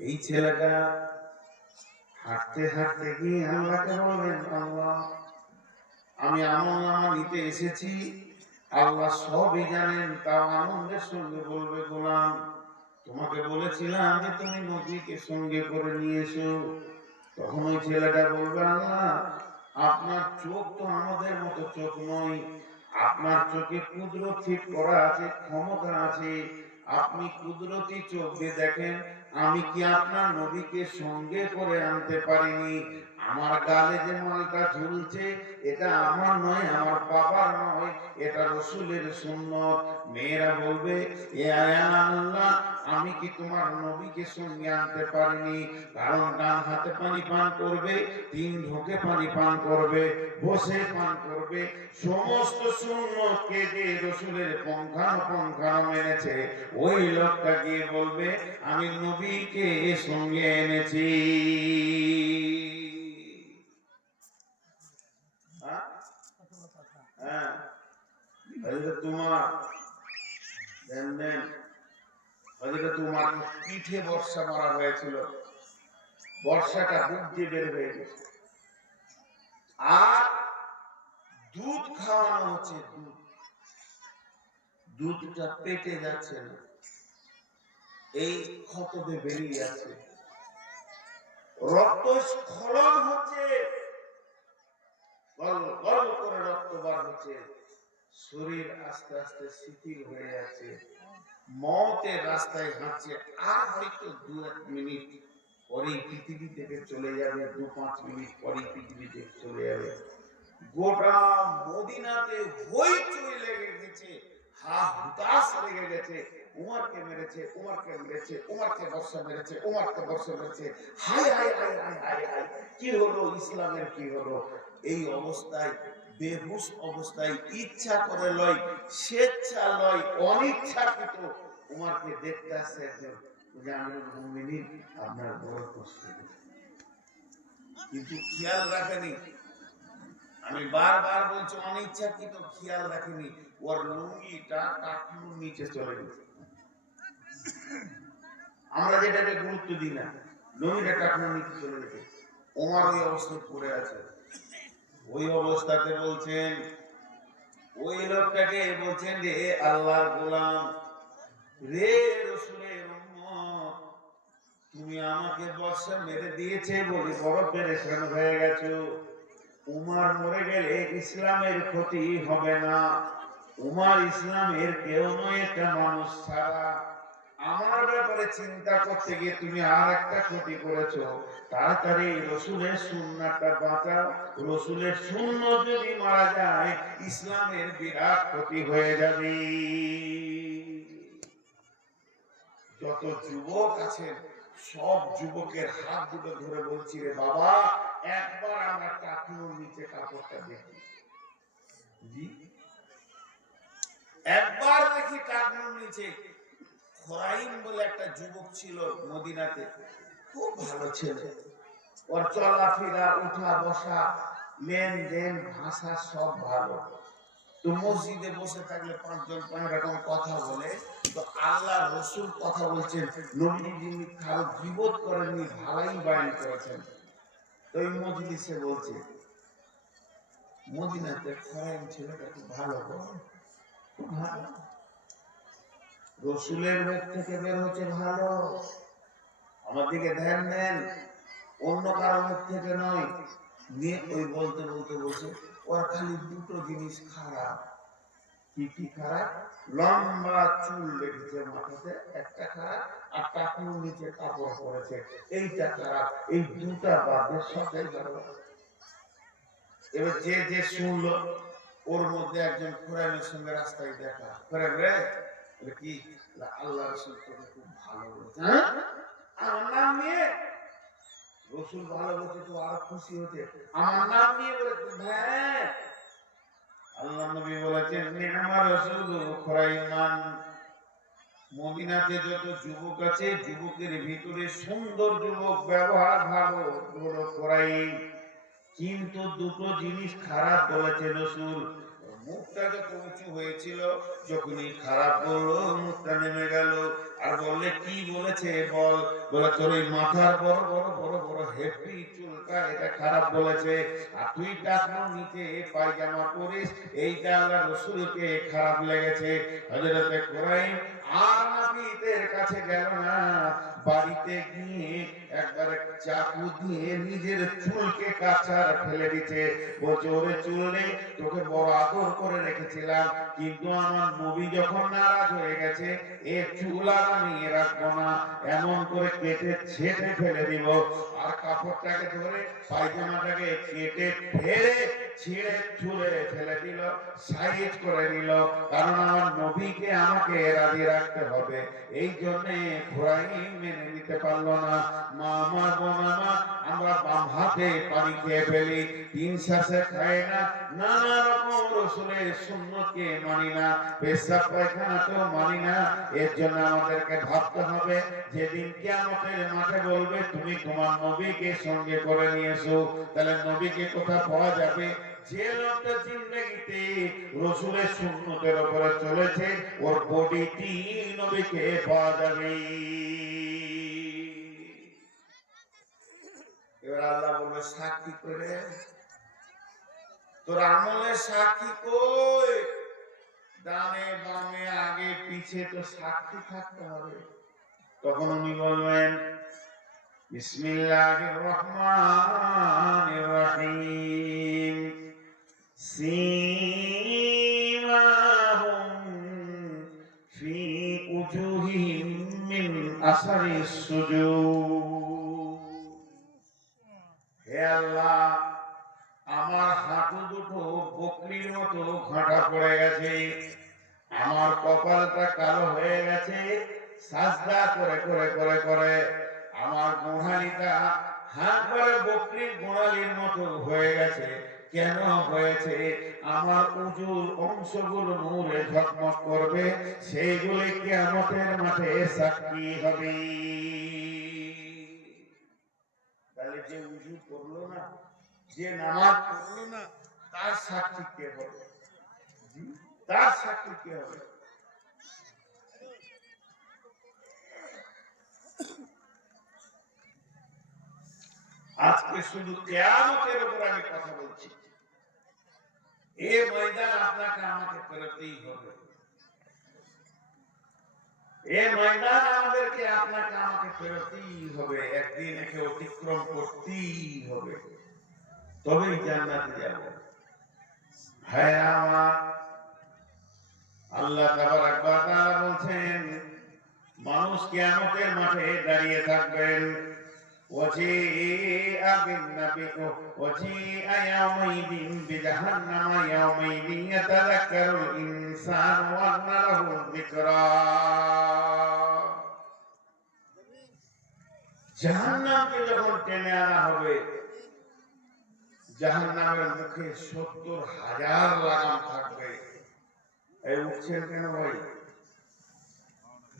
এই ছেলেটা হাঁটতে হাঁটতে গিয়ে আল্লাহকে বললেন আল্লাহ? আমি আমল নামা নিতে এসেছি, আল্লাহ সবই জানেন, তাও আনন্দের সঙ্গে বলবে, গোলাম, তোমাকে বলেছিলাম যে তুমি নবীকে সঙ্গে করে নিয়ে এসো। তখন ওই ছেলেটা বলবে, আল্লাহ, আপনার চোখ তো আমাদের মতো চোখ নয়। আপনার চোখে কুদরত ঠিক করা আছে, ক্ষমতা আছে। আপনি কুদরতি চোখ দিয়ে দেখেন, আমি কি আপনার নবীকে সঙ্গে করে আনতে পারিনি? আমার গালে যে মালটা ঝুলছে, এটা আমার নয়, আমার বাবার নয়, এটা রসুলের সুন্নত। মেয়েরা বলবে, এ আল্লাহ আমি কি তোমার নবীকে সঙ্গে আনতে পারিনি? কারণ ডান হাতে পানি পান করবে, তিন ঢোকে পানি পান করবে, বসে পান করবে। সমস্ত সুন্নতকে যে রসুলের পঙ্খানো পঙ্খানো মেনেছে, ওই লোকটা গিয়ে বলবে, আমি নবীকে সঙ্গে এনেছি। হ্যাঁ? হ্যাঁ। তোমার হযরত তোমার পিঠে বর্ষা মারা হয়েছিল। বর্ষাটা বুক দিয়ে বের হয়ে গেছে। আর দুধ খাওয়ানো হচ্ছে দুধ। দুধটা পেটে যাচ্ছে না। এই ক্ষততে বেরিয়ে যাচ্ছে। রক্ত স্খলন হচ্ছে। গল করে রক্ত বার হচ্ছে। শরীর আস্তে আস্তে শিথিল হয়ে যাচ্ছে। মতের রাস্তায় হাঁটছে, আর হয়তো দু এক মিনিট পরেই পৃথিবী থেকে চলে যাবে, দু পাঁচ মিনিট পরেই পৃথিবী থেকে চলে যাবে। গোটা মদিনাতে হইচই লেগে গেছে হা হুতাশ লেগে গেছে, উমারকে মেরেছে উমারকে মেরেছে, উমারকে বর্ষা মেরেছে, উমারকে বর্ষা মেরেছে। হাই হাই হাই হাই হাই হাই কি হলো ইসলামের, কি হলো? এই অবস্থায়, বেহুশ অবস্থায় ইচ্ছা করে লয় স্বেচ্ছা লয় অনিচ্ছাকৃত উমারকে দেখতে আসছে একজন আপনার বড় কষ্ট কিন্তু খেয়াল রাখেনি। আমি বারবার বলছি খেয়াল রাখেনি। ওর লুঙ্গিটা নিচে চলে গেছে। আমরা যেটাকে গুরুত্ব দিই না, লুঙ্গিটা টাকলুর নিচে চলে গেছে। ওমার ওই অবস্থায় পড়ে আছে। ওই অবস্থাতে বলছেন, ওই লোকটাকে বলছেন যে আল্লাহর গোলাম। রে রসুলের তুমি আমাকে বর্ষা মেরে দিয়েছে বলে বড় পেরেশান হয়ে গেছো। উমার মরে গেলে ইসলামের ক্ষতি হবে না। উমার ইসলামের কেউ নয় একটা মানুষ ছাড়া। আমার ব্যাপারে চিন্তা করতে গিয়ে তুমি আর একটা ক্ষতি করেছ। তাড়াতাড়ি রসুলের সুন্নাটা বাঁচাও। রসুলের শূন্য যদি মারা যায়, ইসলামের বিরাট ক্ষতি হয়ে যাবে। যত যুবক আছেন সব যুবকের হাত দুটো ধরে বলছি রে বাবা, একবার আমরা টাকুর নিচে কাপড়টা দেখি। একবার দেখি টাকুর নিচে। বলে একটা যুবক ছিল মদিনাতে, খুব ভালো ছেলে। ওর চলাফেরা, উঠা বসা, লেনদেন, ভাষা সব ভালো। তো মসজিদে বসে থাকলে পাঁচজন পাঁচ রকম কথা বলে। আল্লাহ রসুল কথা বলছেন কারও করেননি ভালাই বায়ন করেছেন। বলছে, মদিনাতে ছেলেটা ভালো রসুলের মুখ থেকে বের হচ্ছে ভালো। আমার দিকে ধ্যান দেন, অন্য কারও মুখ থেকে নয়। নিয়ে ওই বলতে বলতে বলছে, ওর খালি দুটো জিনিস খারাপ। ওর মধ্যে একজন সঙ্গে রাস্তায় দেখা। রে কি? আল্লাহ রসুল খুব ভালো হ্যাঁ? আমার নাম নিয়ে? রসুল ভালো বলছে তো আরও খুশি হচ্ছে আমার নাম নিয়ে বলেছে হ্যাঁ আল্লাহ নবী বলেছেন নি'মা রাসূল খুরাইমান মদিনাতে যত যুবক আছে, যুবকের ভিতরে সুন্দর যুবক ব্যবহার ভালো হলো খুরাইম কিন্তু দুটো জিনিস খারাপ বলেছে রসুল। মুখটা যত উঁচু হয়েছিল, যখনই খারাপ বলল, মুখটা নেমে গেল। আর বললে, কি বলেছে? বল। বলে, তোর মাথার বড় বড় বড় বড় হেভি চুলটা এটা খারাপ বলেছে। আর তুই টাকনো নিচে পায়জামা পরিস, এইটা আল্লাহ রসুলকে খারাপ লেগেছে। হজরতে কোরাইন আর নাপিতের কাছে গেল না। বাড়িতে গিয়ে একবার চাকু দিয়ে নিজের চুলকে কাছার ফেলে দিতে। বলছে ওরে চুল নেই, তোকে বড় আদর করে রেখেছিলাম। কিন্তু আমার নবী যখন নারাজ হয়ে গেছে এ চুল আর আমি রাখব না। এমন করে কেটে ছেটে ফেলে দিব আর কাপড়টাকে ধরে পায়জামাটাকে কেটে ফেলে ছিঁড়ে ছুঁড়ে ফেলে দিল, সাইজ করে দিল কারণ আমার নবীকে আমাকে রাজি রাখতে হবে। এই জন্যে ঘোড়াই মেনে নিতে পারল না। মা আমার বোনামা আমরা বাম হাতে পানি খেয়ে ফেলি। তিন শ্বাসে খাই না। নানা রকম রসুলের সুন্নতকে মানি না। পেশাব পায়খানা তো মানি না। এর জন্য আমাদেরকে ভাবতে হবে, যেদিন কিয়ামতের মাঠে বলবে, তুমি তোমার নবীকে সঙ্গে করে নিয়েছো। তাহলে নবীকে কোথায় পাওয়া যাবে? যে লোকটা জিন্দগিতে রসুলের সুন্নতের উপরে চলেছে, ওর বডিটি নবীকে পাওয়া যাবে। এবার আল্লাহ বলবে সাক্ষী করে? তোর আমলের সাক্ষী কই? বামে আগে পিছে তো সাক্ষী থাকতে হবে? তখন উনি বলবেন বিসমিল্লাহির রহমানির রহিম। سيماهم في وجوههم من أثر السجود অংশগুলো নূরে ঝকমক করবে সেইগুলি মাঠে সাক্ষী হবে। তাহলে যে করল না, যে নামাজ না, তার সাক্ষী কে হবে? তার সাক্ষী কে হবে? আজকে শুধু কেয়ামতের উপর আমি কথা বলছি। এ ময়দান আপনাকে আমাকে পেরোতেই হবে। এ ময়দান আমাদেরকে আপনাকে আমাকে পেরোতেই হবে, একদিন একে অতিক্রম আল্লাহ বলছেন, মানুষ কিয়ামতের মাঠে দাঁড়িয়ে থাকবেন। وجيء بالنبي وجيء يومئذ بجهنم يومئذ يتذكر الإنسان وأن له الذكرى জাহান্নামকে যখন টেনে আনা হবে জাহান্নামের মুখে সত্তর হাজার লাগাম থাকবে এই উঠছেন কেন ভাই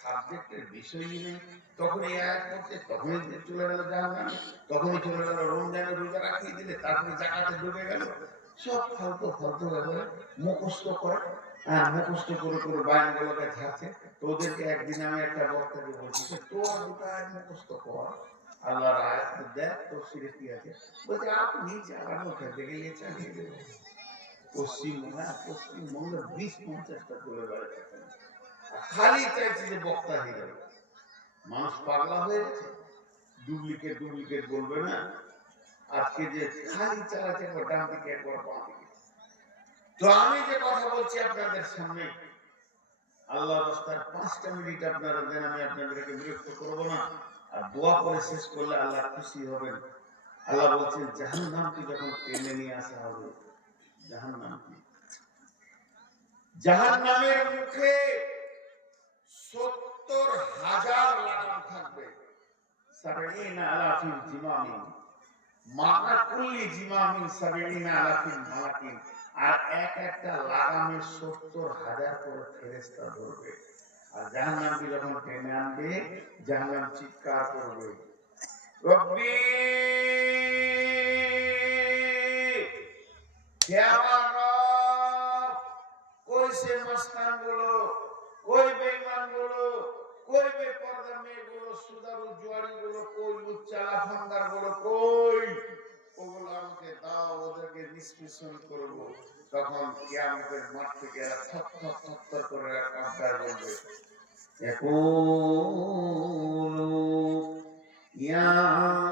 সাবজেক্টের বিষয় নেই তখন এই আয়াত করতে তখনই চলে গেল জাহান্নামে তখনই চলে গেল রমজানে রোজা রাখিয়ে দিলে, তারপরে জাকাতে ডুবে গেল। সব ফালতু ফালতু ব্যাপারে মুখস্থ করে হ্যাঁ মুখস্থ করে করে বায়ান গুলোকে ঝাড়ছে। তো ওদেরকে একদিন আমি একটা বক্তাকে বলছি তোর দুটা আয়াত মুখস্থ কর আল্লাহর আয়াত দেখ তোর সিরে কি আছে। বলছে, আপনি যারা মুখে দেখে গিয়ে চালিয়ে দেবেন পশ্চিমবঙ্গ পশ্চিমবঙ্গের বিশ পঞ্চাশটা করে বেড়াচ্ছে খালি যে বক্তা হয়ে যাবে মানুষ পাগলা হয়ে গেছে। ডুপ্লিকেট ডুপ্লিকেট বলবে না। আজকে যে খালি চালাচ্ছে, একবার ডান দিকে, একবার বাঁ দিকে। তো আমি যে কথা বলছি আপনাদের সামনে, আল্লাহ রাস্তার পাঁচটা মিনিট আপনারা দেন, আমি আপনাদেরকে বিরক্ত না। আর দোয়া করে শেষ করলে আল্লাহ খুশি হবেন। আল্লাহ বলছেন, জাহান্নামকে যখন টেনে নিয়ে আসা হবে, জাহান্নামকে। জাহান্নামের মুখে সত্তর হাজার লাগাম থাকবে। আর এক একটা লাগামে সত্তর হাজার করে আর চিৎকার করবে। রব্বি হে আমার রব কই সে মস্তানগুলো কই বেঈমানগুলো কই বেপরদা মেয়ে গুলো সুদারু জুয়ারি গুলো কই লুচ্চালা ফান্দারগুলো কই ওগুলো আমাকে দাও ওদেরকে নিষ্পেষণ করবো তখন কিয়ামতের মাঠ থেকে এরা থর থর থর থর করে এরা কাঁপতে বলবে يقول يا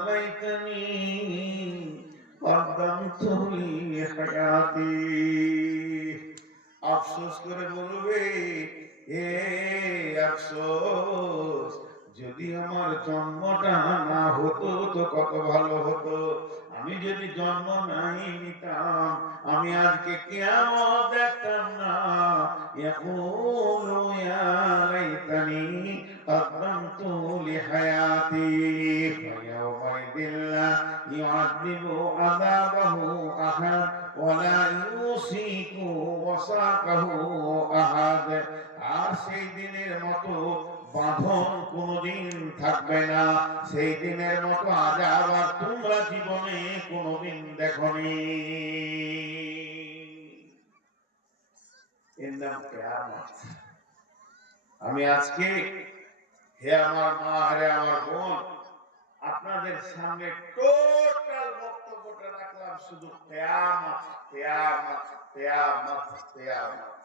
ليتني قدمت لحياتي আফসোস করে বলবে এ আফসোস যদি আমার জন্মটা না হতো তো কত ভালো হতো আমি যদি জন্ম নাই নিতাম আমি আজকে কেমন দেখতাম না يقول يا ليتني قدمت لحياتي فيومئذ لا يعذب عذابه أحد ولا يوثق وثاقه أحد আর সেই দিনের মতো বাঁধন কোনোদিন থাকবে না। সেই দিনের মতো তোমরা জীবনে আমি আজকে হে আমার মা, হে আমার বোন, আপনাদের সামনে টোটাল বক্তব্যটা রাখলাম শুধু কেয়ামত কেয়ামত কেয়ামত কেয়ামত।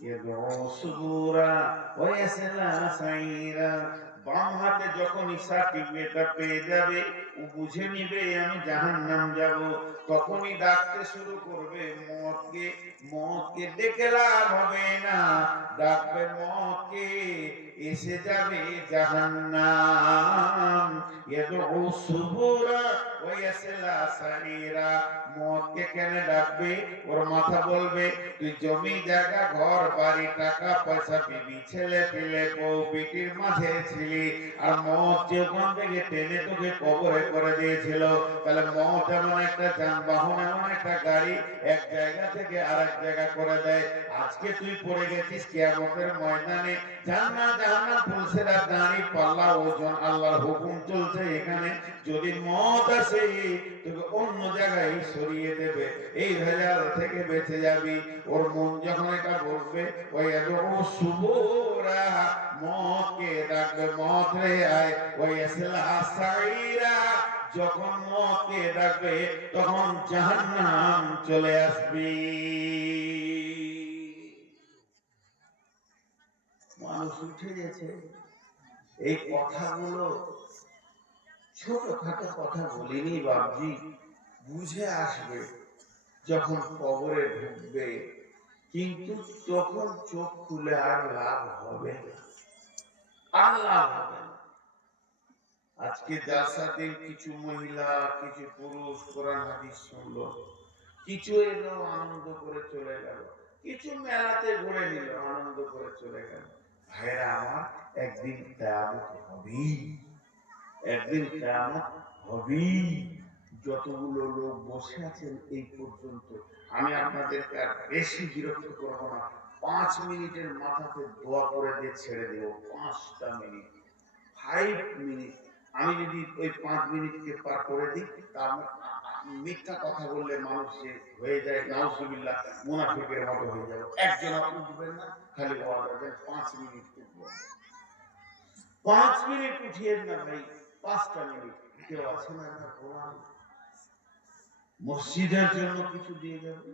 يدعو سبورا ويسلى سعيرا বাম হাতে যখন সার্টিফিকেটটা পেয়ে যাবে ও বুঝে নিবে, আমি জাহান্নাম যাব। তখনই ডাকতে শুরু করবে, মদকে মদকে ডেকে লাভ হবে না। ডাকবে মদকে, এসে যাবে জাহান্নাম। ইয়াদউ সুবুরা ওয়া ইয়াসলা সারিরা মদকে কেন ডাকবে? ওর মাথা বলবে, তুই জমি, জায়গা, ঘর, বাড়ি, টাকা, পয়সা, বিবি, ছেলে পেলে, বউ, বিটির মাঝে ছিলি। আর মদ যে ওখান থেকে টেনে তোকে কবরে করে দিয়েছিল তাহলে মদ এমন একটা যানবাহন, এমন একটা গাড়ি এক জায়গা থেকে আরেক জায়গা করে দেয়। আজকে তুই পড়ে গেছিস কিয়ামতের ময়দানে। পুলিশেরা দাঁড়ি পাল্লা ওজন আল্লাহর হুকুম চলছে এখানে। যদি মত আসে, তোকে অন্য জায়গায় সরিয়ে দেবে। এই ভেজাল থেকে বেঁচে যাবি। ওর মন যখন এটা বলবে, ওই শুভরা মতকে ডাকবে? মত রে আয়। ওই আসলা সাইরা যখন মতকে ডাকবে তখন জাহান্নাম চলে আসবি মানুষ উঠে গেছে এই কথাগুলো ছোটখাটো কথা বলিনি বাবজি বুঝে আসবে যখন কবরে ঢুকবে কিন্তু তখন চোখ খুলে আর লাভ হবে না। আর লাভ হবে না। আজকে জালসাতে কিছু মহিলা, কিছু পুরুষ কোরআন হাদিস শুনলো, কিছু এলো, আনন্দ করে চলে গেল। কিছু মেলাতে ঘুরে নিল, আনন্দ করে চলে গেল। ভাইরা আমার একদিন কেয়ামত হবেই। একদিন কেয়ামত হবেই। যতগুলো লোক বসে আছেন এই পর্যন্ত, আমি আপনাদেরকে আর বেশি বিরক্ত করব না। পাঁচ মিনিটের মাথাতে দোয়া করে দিয়ে ছেড়ে দেব, পাঁচটা মিনিট ফাইভ মিনিট আমি যদি ওই পাঁচ মিনিটকে পার করে দিই, তার মিথ্যা কথা বললে মানুষ যে হয়ে যায়, নাউজুবিল্লাহ, মুনাফিকের মতো হয়ে যাবে। একজন উঠবেন না, খালি বলা যাবেন পাঁচ মিনিট উঠবো। পাঁচ মিনিট উঠিয়ে না ভাই, পাঁচটা মিনিট। কেউ আছে না না কোরআন মসজিদের জন্য কিছু দিয়ে যাবে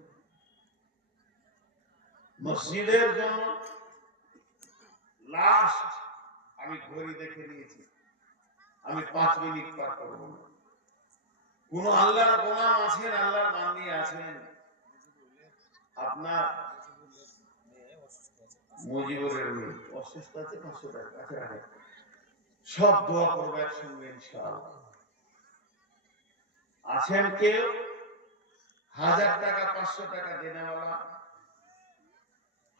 মসজিদের জন্য লাস্ট আমি ঘড়ি দেখে নিয়েছি। আমি পাঁচ মিনিট পার করব। কোন আল্লাহর গোলাম আছেন, আল্লাহর বান্দি আছেন? আপনার মুজিবুরের মেয়ে। অসুস্থ আছে, পাঁচশো টাকা সব দোয়া একসঙ্গে, ইনশাআল্লাহ। আছেন কেউ? হাজার টাকা, পাঁচশো টাকা দেনেওয়ালা?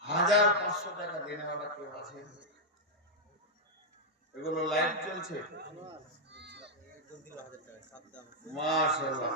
হাজার পাঁচশো টাকা দেনেওয়ালা কেউ আছেন? এগুলো লাইভ চলছে? মাশাআল্লাহ।